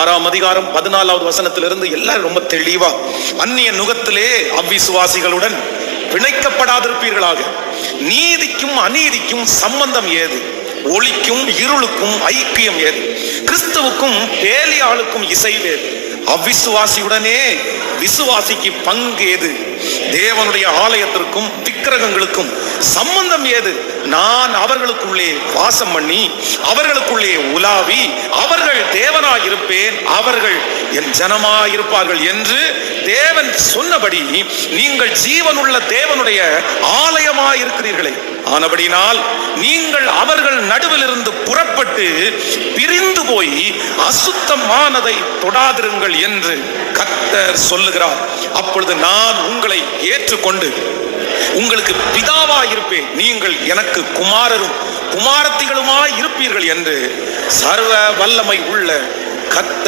6ஆம் அதிகாரம் 14வது வசனத்திலிருந்து எல்லாரும் ரொம்ப தெளிவா, அந்நிய நுகத்திலே அவ்விசுவாசிகளுடன் பிணைக்கப்படாதிருப்பீர்களாக. நீதிக்கும் அநீதிக்கும் சம்பந்தம் ஏது? ஒளிக்கும் இருளுக்கும் ஐக்கியம் ஏது? கிறிஸ்துவுக்கும் பேலியாளுக்கும் இசைவேது? அவ்விசுவாசியுடனே விசுவாசிக்கு பங்கு ஏது? தேவனுடைய ஆலயத்திற்கும் விக்கிரகங்களுக்கும் சம்பந்தம் ஏது? நான் அவர்களுக்குள்ளே வாசம் பண்ணி அவர்களுக்குள்ளே உலாவி அவர்கள் தேவனாயிருப்பேன், அவர்கள் என் ஜனமாயிருப்பார்கள் என்று தேவன் சொன்னபடி நீங்கள் ஜீவனுள்ள தேவனுடைய ஆலயமாயிருக்கிறீர்களே. ஆனபடினால் நீங்கள் அவர்கள் நடுவில் இருந்து புறப்பட்டு பிரிந்து போய் அசுத்தமானதை தொடாதிருங்கள் என்று கர்த்தர் சொல்லுகிறார். அப்பொழுது நான் உங்களை ஏற்றுக்கொண்டு உங்களுக்கு பிதாவாய் இருப்பேன், நீங்கள் எனக்கு குமாரரும் குமாரத்திகளுமாய் இருப்பீர்கள் என்று சர்வ வல்லமை உள்ள கர்த்தர்